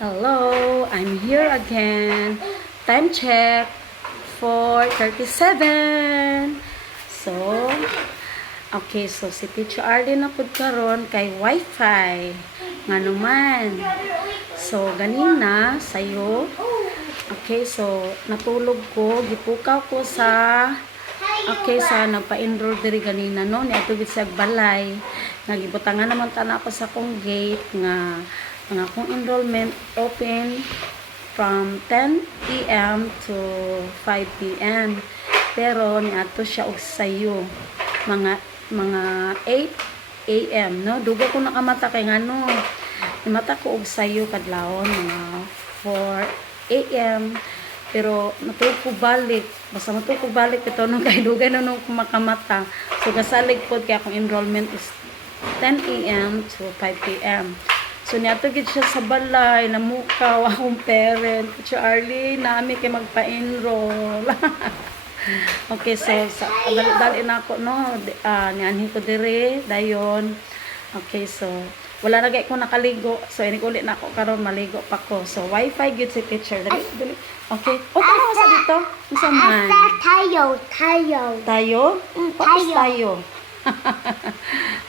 Hello, I'm here again. Time check, 4:37. So, okay, so si Teacher Arlene na pud karon kay Wi-Fi. Nga naman. So, ganina sayo. Okay, so natulog ko, gipukaw ko sa nagpa-enroll diri ganina no ni atugid sa balay. Nagibutangan naman ta na pa sa akong gate nga ang akong enrollment open from 10 p.m. to 5 p.m. Pero niadto siya og sayo mga 8 a.m. no, dugo ko nakamata kay ngano mata ko og sayo kadlawon mga 4 a.m. pero matulog ko balik basta matulog ko balik ito nung kay dugay na nung makamata. So kasalig pod kay akong enrollment is 10 a.m. to 5 p.m. So niato gid siya sa balay, namukaw akong parent. Teacher Arlene, nami kay magpa-enroll. Okay, so sa dali na ako no, nianhi ko dire dayon. Okay, so wala na gay ko nakaligo. So ini ulit na ako karon maligo pa ko. So Wi-Fi gid si teacher. Dali. Okay. O tama sa dito. Unsa man? Tayo. Tayo? Tayo.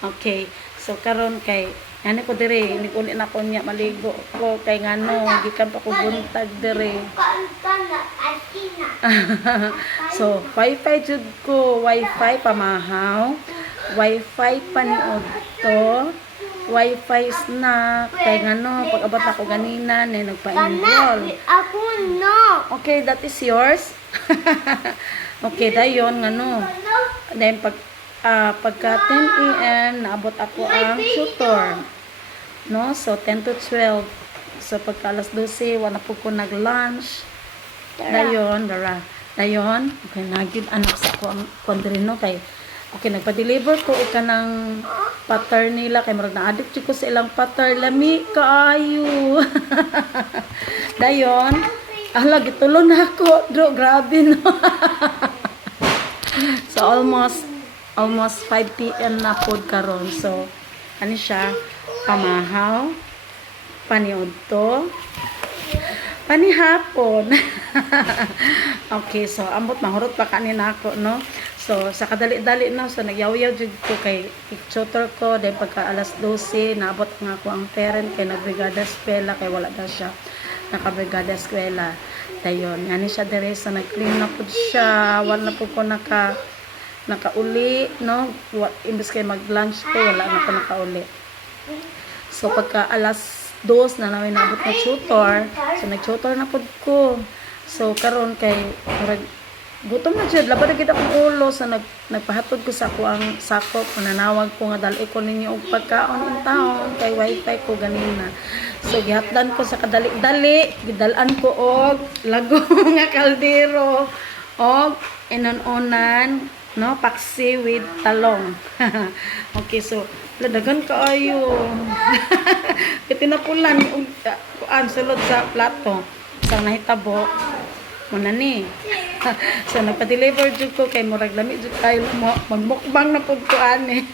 Okay. So karon kay ani ko dire, ini ulit na ko niya maligo ko kay ngano gikan pa ko buntag dire. So Wi-Fi jud ko, Wi-Fi pamahaw, Wi-Fi paniod to, Wi-Fi snack kay ngano pag abot ako ganina ni nagpa-enroll. Ako no. Okay, that is yours. Okay, dayon ngano. Then pagka 10 a.m. naabot ako ang tutor. No? So, 10 to 12. So, pagka alas 12, wala po ko nag-lunch. Dayon. Okay, nagid anak sa ako ang kondrino kay okay, nagpa-deliver ko o ka ng pattern nila kay marag na-addict ko sa ilang pattern. Lami kaayo. Dayon. Gitulo na ako. Grabe no. So, almost 5 p.m. na pod karon. So ani siya pamahaw, paniudto, panihapon. Okay, so ambot mahurot pa kanina ako no. So sa kadali-dali no, so nagyaw-yaw jud ko kay tutor ko then pagka alas 12 naabot nga ako ang parent kay nagbrigada eskwela kay wala daw siya nakabrigada eskwela. Dayon, ani siya dire sa nag-clean na pud siya, wala po ko nakauli no, imbes kay mag-lunch ko wala na ko nakauli. So pagka alas 2 na namin nabot na tutor, so nag-tutor na pud ko. So karon kay gutom na jud laban na kita kong ulo sa nagpahatod ko sa ako ang sakop nanawag ko nga dali ko ninyo og pagkaon in town kay Wi-Fi ko ganina. So gihatdan ko sa kadali-dali, gidalan ko og lago nga kaldero og inon-onan no, paksi with talong. Okay, so ladagan kaayo. Kitinapulan og kuan sulod sa plato. Sa nahitabo mo na ni. So nagpa-deliver jud ko kay murag lami jud kayo mo magmukbang na pud ko ani.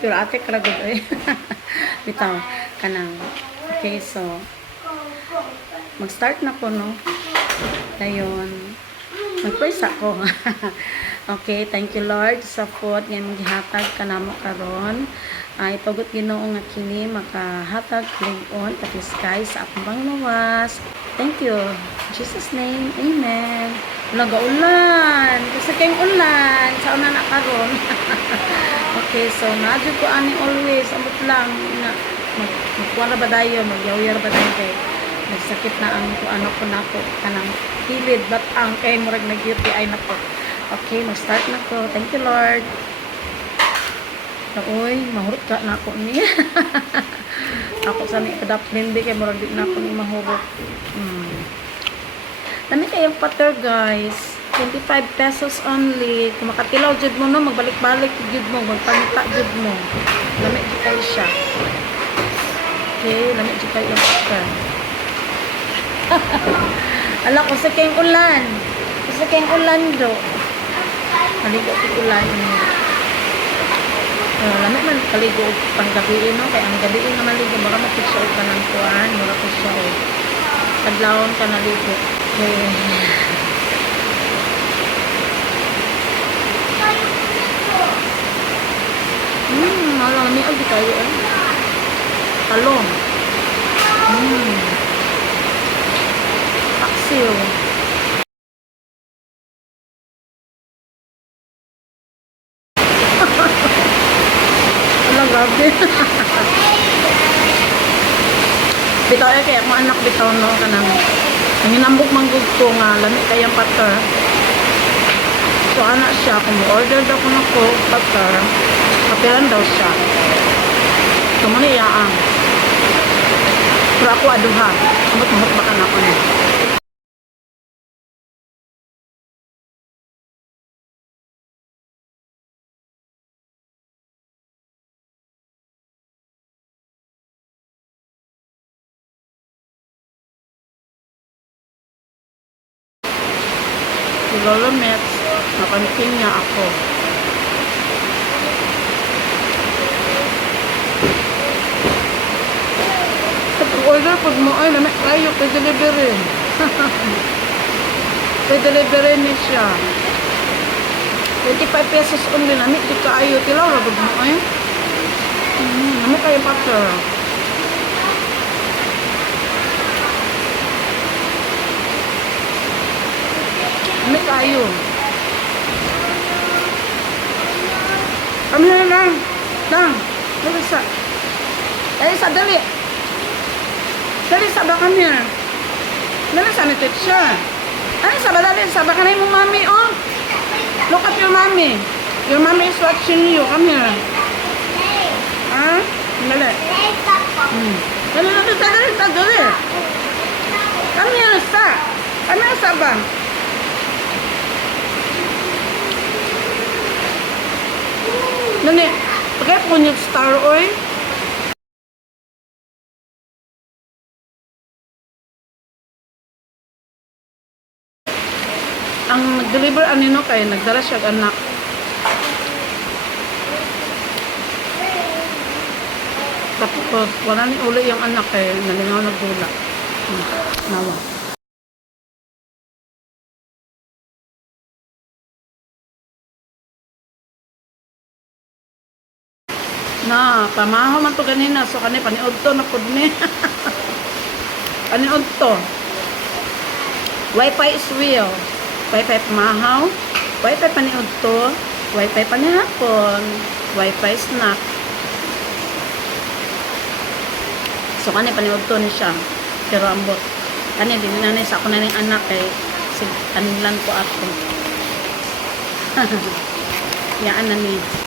Pero ate kragod eh. Bitaw kanang. Okay, so mag-start na ko no. Dayon mag-praise ako. Okay, thank you Lord sa food nga gihatag kanamo karon. Ay pagot Ginoo nga kini makahatag lig-on pati sky sa akong banglawas. Thank you. In Jesus name, amen. Nagaulan. Kasi kayong ulan. Sa una na karon. Okay, so nadyo ko ani always. Amot lang na magkuha na ba dayo, magyaw-yaw ba dayo kay nagsakit na ang ano ko na po kanang pilid batang kay murag nag-UTI na po. Okay, mag-start na ko. Thank you, Lord. Uy, mahurot ka na ako niya. Ako sa ni kadaplin di kay murag di na ako ni mahurot. Dami kayong butter, guys. 25 pesos only. Kung makatilaw jud mo no, magbalik-balik jud mo, magpanita jud mo. Dami jud kayo siya. Okay, dami jud kayo yung butter. Ala ko sa kayong ulan. Sa kayong ulan do. Maligo ko ulan. Lamig man kaligo pang gabi no, kaya ang gabi nga maligo mura mo siya og kanang kuan, mura ko siya Kadlawon ka naligo. Eh. Malami agi tayo eh. Talong. Paksiw. Wala, grabe. Bitaw eh, kaya kung anak bitaw no, kanang hinambok manggug ko nga, lamig kayang butter. So, anak siya, kung order daw ko na ko, butter, kapilan daw siya. So, muna iyaang. Pero ako aduha. Amot-mahot baka na ako na. Si Lolo Mets, nakanting niya ako. Order pag mo ay lamig kayo kay delivery. Kay delivery ni siya. 25 pesos only lamig di kaayo tilaw ra pag mo ay. Lamig kayo butter. Lamig kayo. Kami na lang. Lang. Dali sa. Dali. Dali sa baka niya. Dali sa ni teacher. Ay, sa dali sa baka na yung mami, oh. Look at your mommy. Your mommy is watching you. Come here. Ah? Dali. Dali. Come here, sa. Come here, sa ba? Dali. Pagay po niyo star oil. Ang nag-deliver anino kay nagdala siya anak. Tapos wala ni uli yung anak kay nalingaw nagdula. Nawa. Na, pamaho man to ganina so kani paniod to na pud ni. Paniod to. Wi-Fi is real. Wi-Fi pamahaw, Wi-Fi paniod to, Wi-Fi panihapon, Wi-Fi snack. So, kani paniod to ni siya. Pero ambot. Kani, din na sa ako na ng anak kay kanilan ko ako. Yaan na ni.